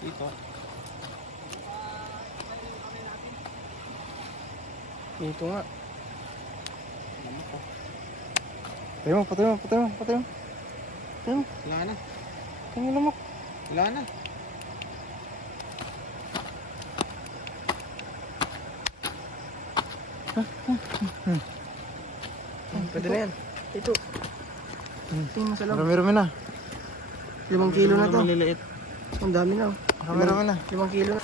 Dito. Dito nga. Patay mo, patay mo, patay mo, patay mo. Patay mo. Wala na. Tingin lamok. Wala na. Pwede na yan. Ito. Tingin mo sa loob. Marami na. 5 kilo na to. Maliliit. Ang dami na. Marami na. 5 kilo na.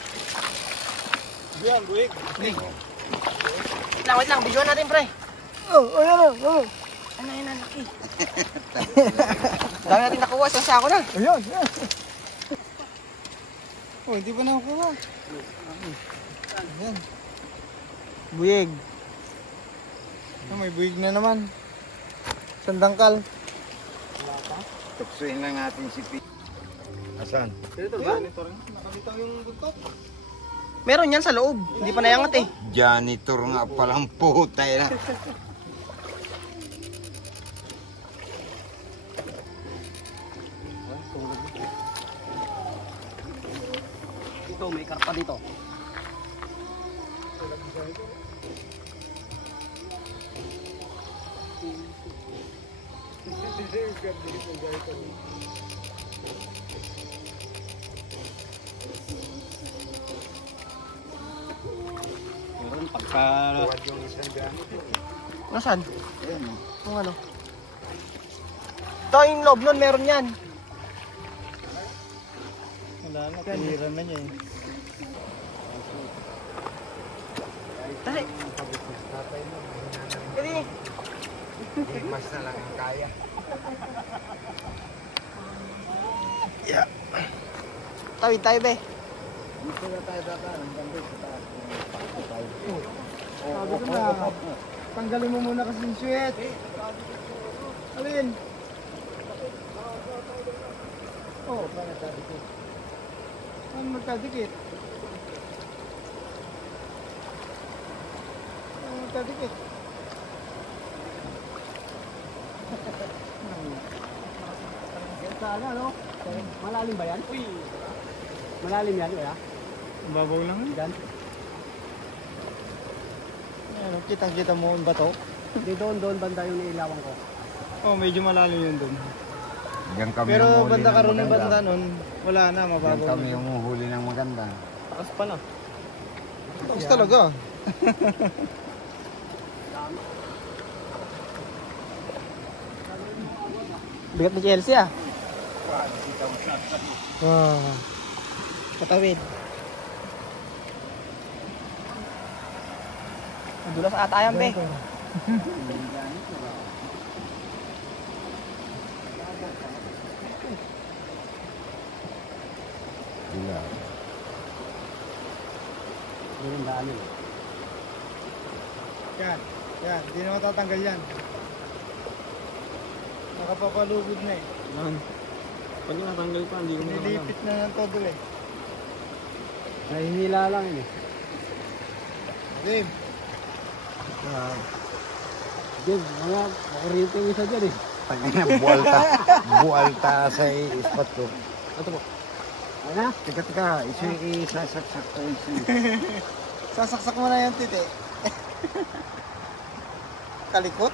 Yan, buwig. Wait lang, videoan natin pre. Oh, ayan na. Oh. Ano yun, laki. Dami natin nakuha, sa sako na. Ayan, yan. Oh, hindi pa nakuha. Ayan. Buyeg. May buwig na naman. Sandangkal. Tuksuin lang natin si P. Asan? Dito ba? Ito rin. Nakabitaw yung buntot. Meron yan sa loob. Hindi pa nayangat eh. Janitor nga palang putay na. Dito, may karpa dito. Meron pagka... Tuwad yung isang janitor. Nasaan? Ayan o. Kung ano? Ito yung loob nun, meron yan. Wala na, tiniran na niya eh. Dali. Dali. Mas na lang ang kaya. Tawid tayo be. Dito na tayo dapat. Ang ganda sa taas. Sabi ko na, tanggalin mo muna kasi yung sweat. Alin? Oh, paano nagkadikit? Paano magkadikit? Paano magkadikit? Sana, no? Malalim ba yan? Uy! Malalim yan, kuya? Babaw lang yan. Ano, kitang-kita mo ang bato? Di doon banda yung nailawan ko. Oh, medyo malalim yun doon. Diyan kami Pero umuhuli banda ng karon ng maganda. banda nun, wala na, Diyan mababaw kami na. umuhuli ng maganda. Takas pa na. Takas talaga. Bigat ni Chelsea ah. Wow. Patawid. Madulas ata yan be. Sila. Yung daan yun. Yan, yan, hindi na matatanggal yan. Nakapapalugod na eh. Pag natanggal pa, hindi ko Nilipit na ng todo eh. Nahihila lang yun eh. Dave, Dave, mga makuryente yung isa dyan eh. Tangina, buwalta sa spot ko. Ito po. Ano? Teka, isasaksak ko isi. sasaksak mo na yan titi. Kalikot?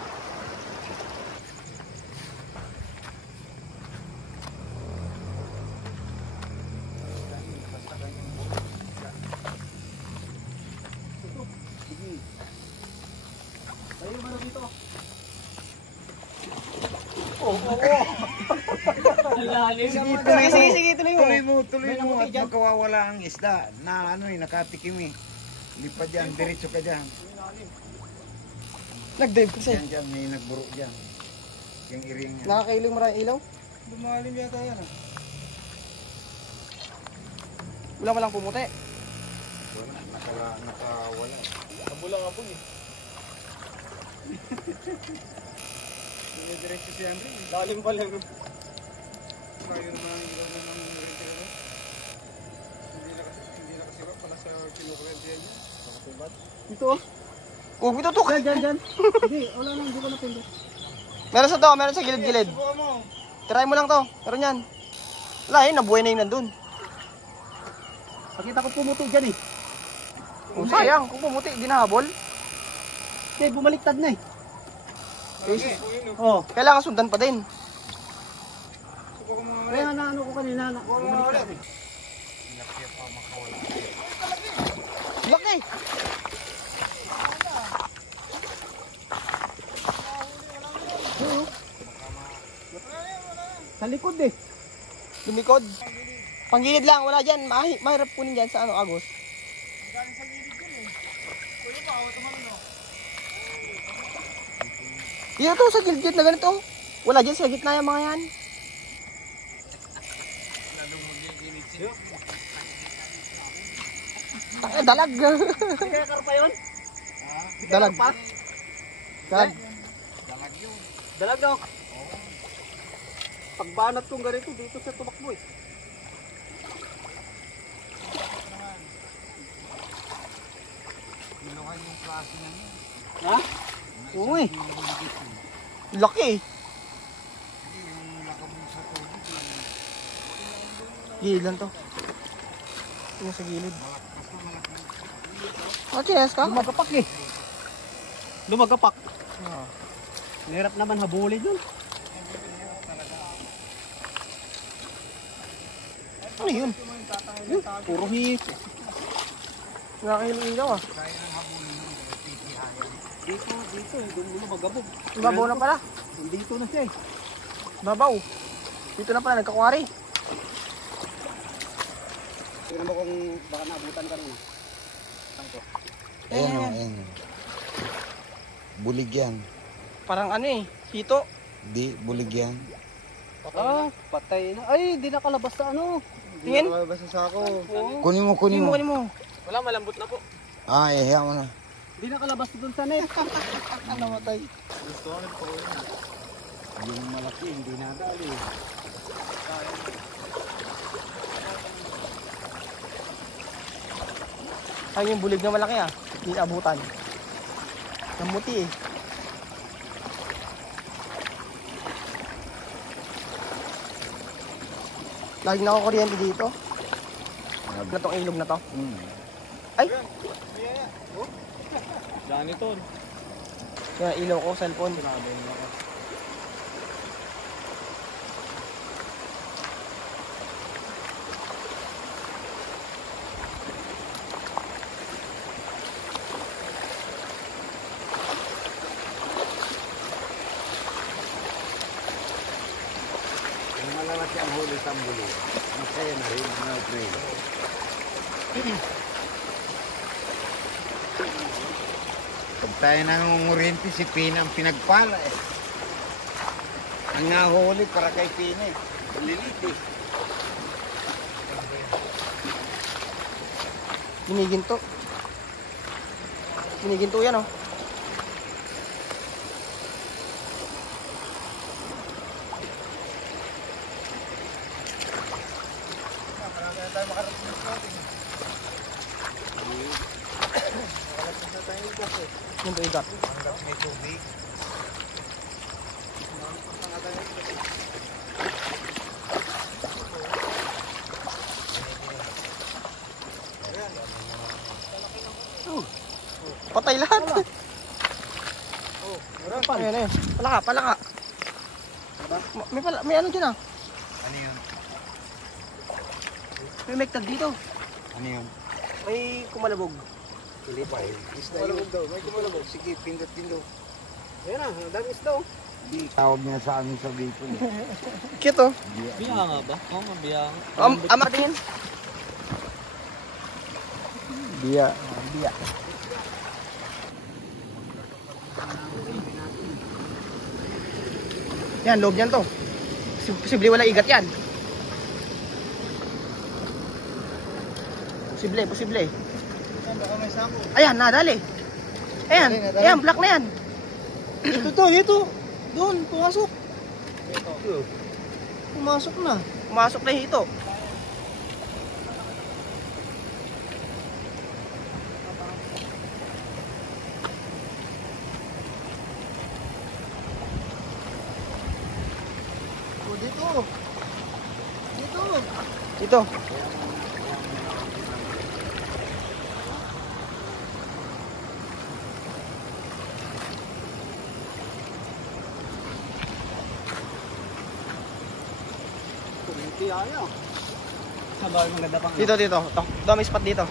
Sige, tuloy mo. Tuloy mo at makawawala ang isda na ano eh, nakatikim eh. Lipad dyan, diretso ka dyan. Nag-dive kasi. Dyan, may nagburo dyan. Yung iring yan. Nakakailing maraming ilaw. Lumalim yata yan ah. Wala walang pumuti. Wala, nakawala. Kabulang abog eh. Diretso si Andre. Lalim pa lang. Kaya naman ilaw na ng rin-rin. Hindi na kasi pala sa kinukurente yan. Ito oh. Oh, bitutok. Dyan. Hindi, wala nang, hindi ko napindot. Meron sa to, meron sa gilid-gilid. Subukan mo. Try mo lang to. Meron yan. Wala eh, nabuhay na yun nandun. Pakita ko pumuti dyan eh. Oh, sayang, kung pumuti, di nahabol. Hindi, bumaliktad na eh. Oh. Kailangan sundan pa din. Kaya na ano ko kanina na. Bumaliktad eh. Laki! Sa likod eh. Lumikod. Panggilid lang, wala dyan. Mahirap kunin dyan sa ano, Agos. Dito to, sa gilid na ganito. Wala dyan sa gitna yung mga yan. Dalag. Hindi kaya karpa yun? Dalag. Dalag. Dalag daw. Pagbanat kong ganito, dito siya tumakbo eh. Ha? Oo eh. Laki eh. Gilid lang to. Yung sa gilid. Chinelas ka? Lumagapak eh. Lumagapak. Oo. Mahirap naman habulin yun. Ano yun? Puro hit. Nakakailang ilaw ah. Dito eh. Doon lumagabog. Babaw na pala. Dito na siya eh. Babaw. Dito na pala, nagkakwari. Tingnan mo kung baka naabutan ka rin. Ayan o, ayan. Bulig yan. Parang ano eh, hito. Di, bulig yan. Ah, patay na. Ay, di nakalabas sa ano. Tingin. Kunin mo, kunin mo. Kunin mo. Wala, malambot na po. Ah, ihaya mo na. Di nakalabas doon sa net. Namatay. Yung malaki, hindi nadali. Ay, yung bulig na malaki ah. Hindi abutan. Namuti eh. Laging na ako kuryente dito. Na tong ilog na to. Ay! Janitor. Yung ilaw ko, cellphone. Yung malalaki ang huli sa bulo. Masaya na rin, no trail. Pag tayo nangungurinti, si Pina ang pinagpala eh. Ang nahuli para kay Pina eh. Liliti. Giniginto. Giniginto yan oh. Yung igat. Hanggang may tubig. Patay lahat. Ayun, ayun. Palaka, palaka. May ano dyan ah. Ano yun? May mektag dito. Ano yun? May kumalabog. Hindi pa eh. Isda yun. Daw. May kumalabog. Sige, pindot-pindot. Ayun na, dami isda oh. Di, tawag niya sa amin sa Bicol. Cute oh. Biya nga ba? Oo, mabiya. Ama tingin. Biya. Biya. Yan, loob niyan to. Posible wala igat yan. Posible, posible. Ayan, nadali. Ayan, ayan, black na yan. Dito. Doon, pumasok. Pumasok na. Pumasok na ito. Dito. biyaya. Sa bagay maganda pang. Dito. Ito. Ito, may spot dito.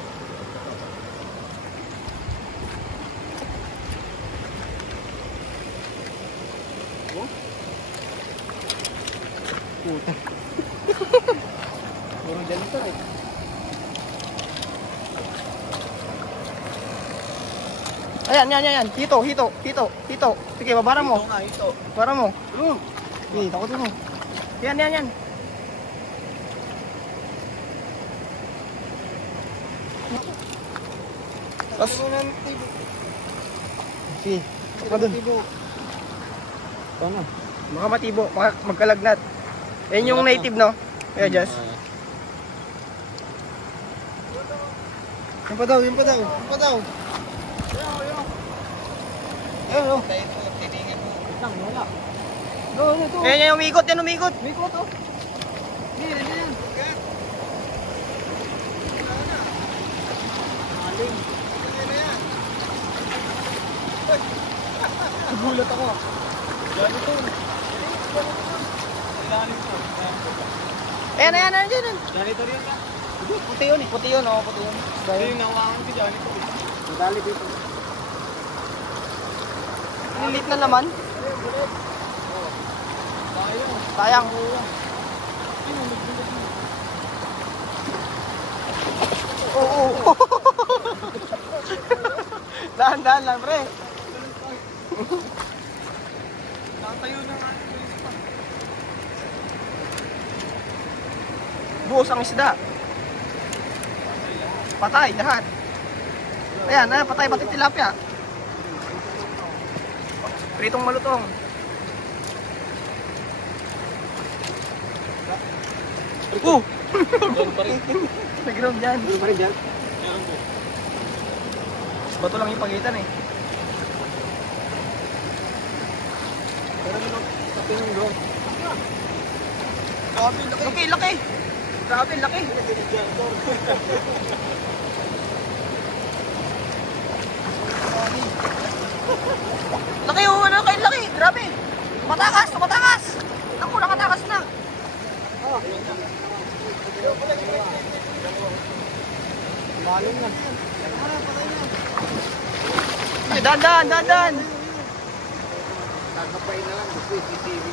Puta. Puro dyan ito eh. Ayan. Hito. Sige, babara mo. Ito. Babara mo. Sige, takotin mo. Yan. Tapos, sige, pa dun. Ito na. Baka matibo, baka magkalagnat. Yan yung native, no? Kaya Jess. Yung pa daw. Ayun, oh. Tiningan mo. Lang, wala. Ito. Yan yung umikot. May ko to. Hindi, rin yan. Aling. Nagulat ako. Yan ito. Ilalim to. Ayan. Janitor yun ka? Puti yun, puti yun. Ito yung nawakan si Janitor. Madali dito. Ang lit na naman. Sayang. Oo. Dahan-dahan lang, pre. Natayo na nga. Buhos ang isda. Patay, lahat. Ayan, patay pati tilapia. Pritong malutong. Nag-ground dyan. Ano pa rin dyan? Bato lang yung pagitan eh. Pero minok, sabi nung bro. Laki. Grabe, laki. Laki oh, laki. Grabe. Tumatakas. Naku, nakatakas na. Malong na. Dandan. Kakapay na lang. Gusto isisiri.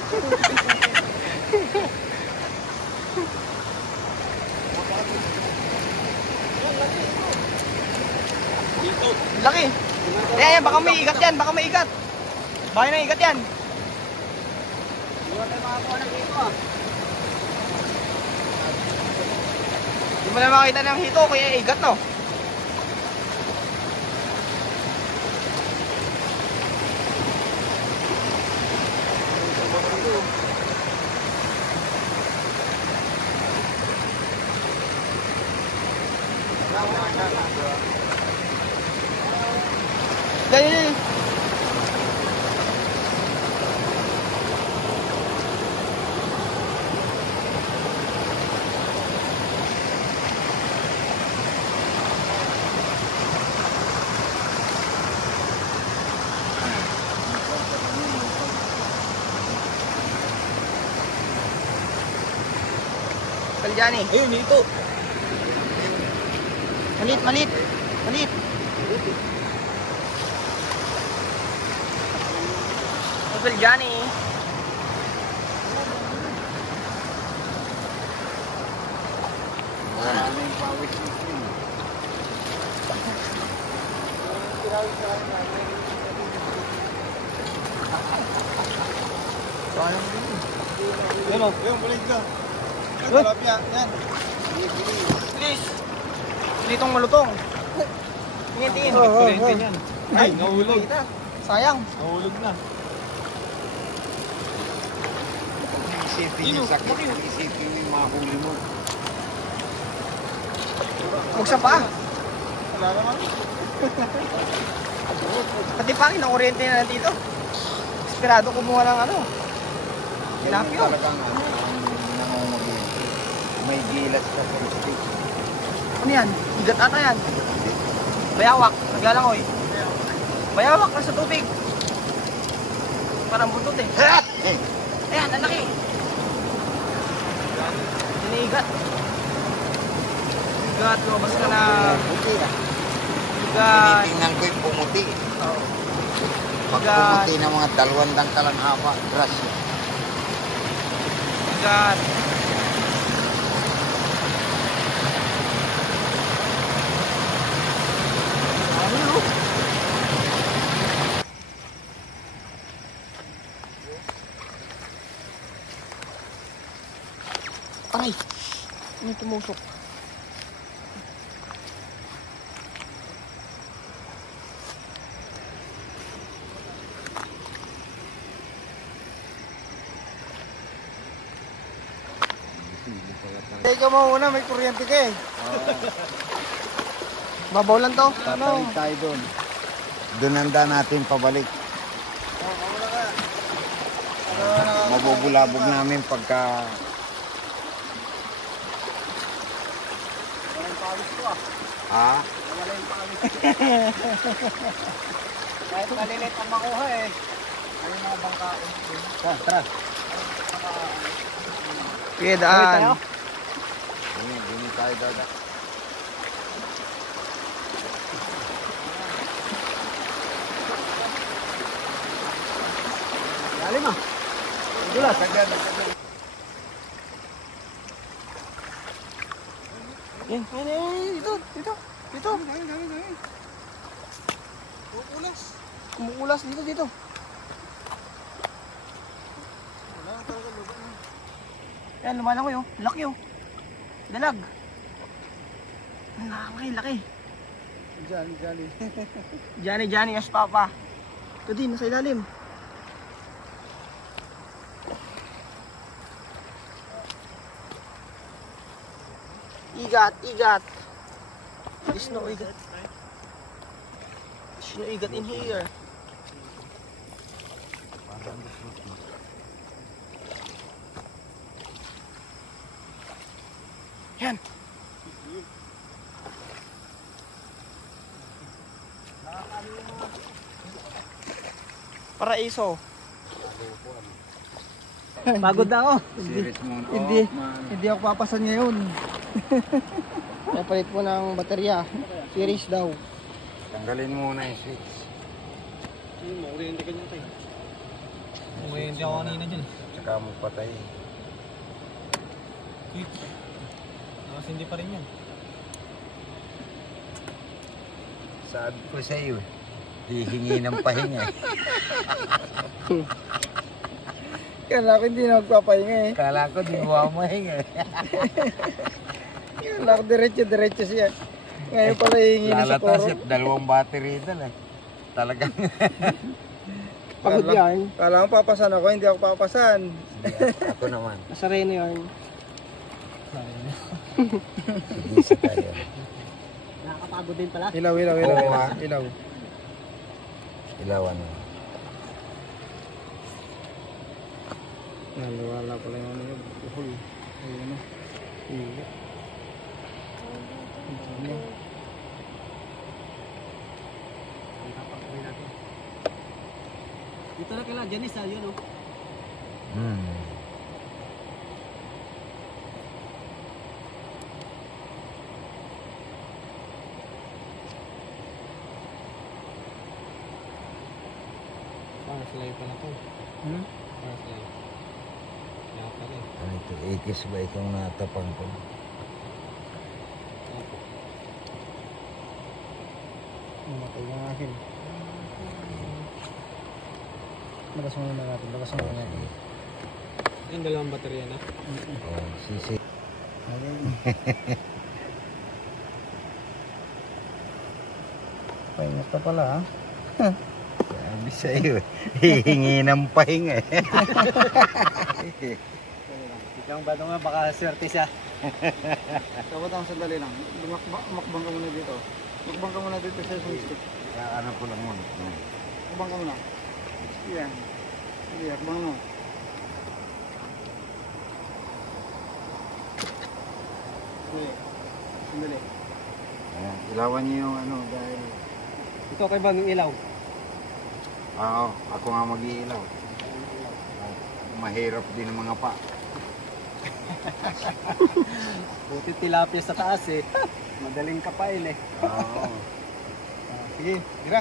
Laki. Ayan, baka may igat yan. Baka na igat yan. Hindi ko tayo makakuha ng dito ah. Hindi mo na makita ng hito, kaya igat no. Dali. Kaljani. Ayun, dito. Malit. Kaljani. Maraming pawis nito. Ayun o. Ayun, balik ka. Tilapia, yan. Please. Litong malutong. Tingin. Kurente niyan. Ay, nahulog. Sayang. Nahulog na. Isipin yung sakit. Isipin mo yung mga huli mo. Huwag sa pa. Wala naman. Pati pangin ang kuryente na dito. Esperado kumuha ng ano. Tilapia. Talagang ang nangungulit. May gilas ka sa stick. Ano yan? Igat ata yan. Bayawak. Naglalangoy. Bayawak na sa tubig. Parang buntot eh. Ayan, ang laki. Iniigat. Igat, lumabas ka na. Puti ah. Igat. Tinitingnan ko yung pumuti. Oo. Pag Igat. pumuti ng mga 2 dangkalan haba, grass. Igat. Aray! May tumusok. Teka mo muna, may kuryente ka eh. Babaw lang to. Tatayin tayo doon. Doon handa natin pabalik. Mabubulabog namin pagka... Ha? Kahit malilit ang makuha eh. Ano yung mga bangkaon? Tara. Sige, daan. Hindi tayo dada. Lalim ah. Dulas. Yan, dito. Kumukulas dito. Yan, lumalangoy oh. Laki oh. Dalag. Ang laki. Johnny as papa. Ito din, nasa ilalim. Igat. There's no igat. There's no igat in here. Yan. Paraiso. Pagod na ako. Serious muna. Hindi ako papasan ngayon. Napalit po ng baterya. Series daw. Tanggalin muna yung switch. Makuryente ka niyan tayo. Makuryente ako kanina dyan. Tsaka mo patay. Switch. Tapos hindi pa rin yan. Sabi ko sa iyo, hihingi ng pahinga. Kala ko hindi na magpapahinga eh. Kala ko di mo mahinga. Kala ko diretso siya. Ngayon pala hihingi na sa koro. Lalatasit, 2 battery dala. Talagang Pagod yan. Kala ko papasan ako, hindi ako papasan. ako naman. Nasa reno yan. Sige sa tayo. Nakakapagod din pala. Ilaw. Oo, ha? Ilaw. Ilawan mo. Nalawala pala yung ano yun. Buhol. Ayun o. Iya. Dito na kailan, Janice, yun o. Firefly pala to. Firefly. Kaya pala eh. Ano ito? 80s ba itong natapang ko? Opo. Namatay yung akin. Lakas mo natin. Yung 2 baterya na. Oh, sisi. Pahingas ka pala ha. Sabi sa iyo, hihingi ng pahinga. Ikaw ba nga baka swerte siya. Dapat ang sandali lang. Makbang ka muna dito. Makbang ka muna dito sa stick. Kaya ano ko lang muna. Makbang ka muna. Yan. Sige, makbang mo. Sige. Sandali. Ayan, ilawan niyo yung ano dahil... Ito kay bang yung ilaw? Oo, ako nga mag-iilaw. Mahirap din ang mga pa. Buti tilapia sa taas eh. Madaling kapain eh. Oo. Sige, tira.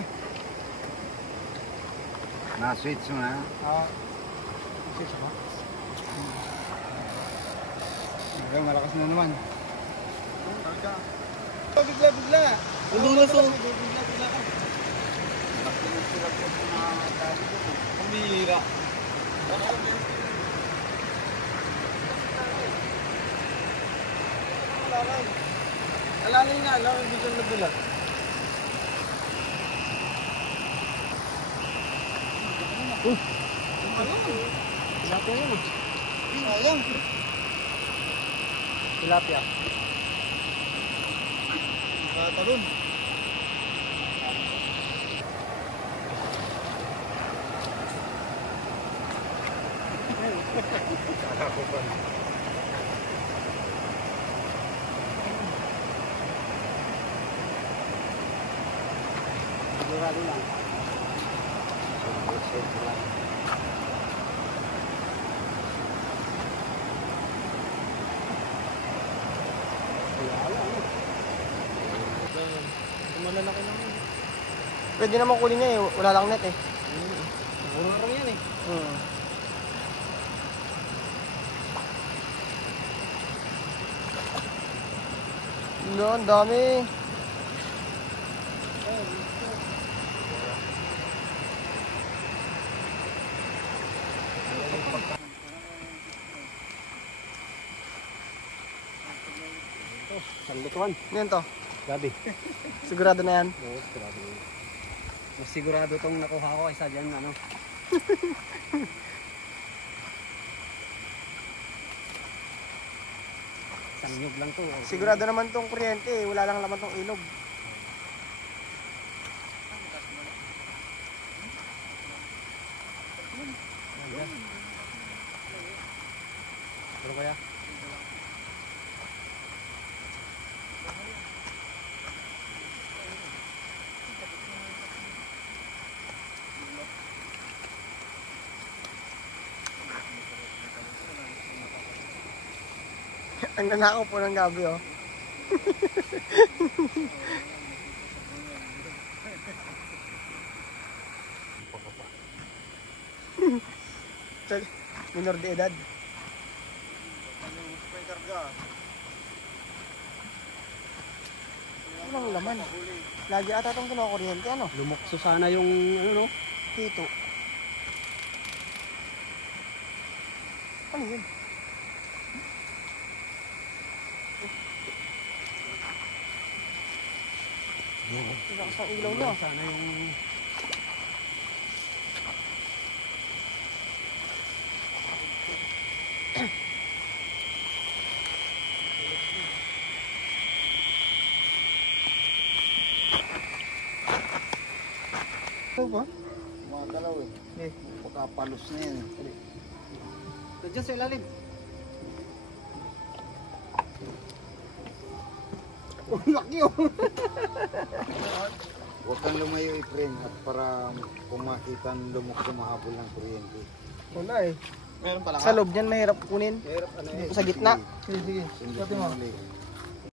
Na-switch mo na. Switch ako. Ayun, malakas na naman. Bigla. Hindi na so. Pumira. Alalay nga, alam mo biglang nabulat. Tilapia yun. Sayang. Tilapia. Talon. Sigurado lang. Malalaki naman. Pwede naman kunin niya eh. Wala lang net eh. Siguro lang yan eh. No, ang dami. Isang lutuan. Yan to. Gabi. Sigurado na yan. Oo, sigurado. Mas sigurado tong nakuha ko kaysa dyan, ano. Isang nyug lang to. Sigurado naman tong kuryente eh. Wala lang laman tong ilog. Pero kaya? Ang nanakaw po ng gabi oh. Minor de edad. Anong laman? Lagi ata itong kinukuryente ano? Lumukso sana yung, ano no? Dito. Ano yun? Lakas ang ilaw niya. Sana yung... Ano ba? Mga dalaw eh. Eh, Pagkapalos na yan. Nandiyan sa ilalim. Laki oh. Huwag kang lumayo i-friend at para kung makita ang lumok mahabol ng kuryente. Wala eh. Meron pala sa loob niyan mahirap kunin. Hirap ano eh. Sa gitna. Sige. Sundot Pati mo. mo ulit.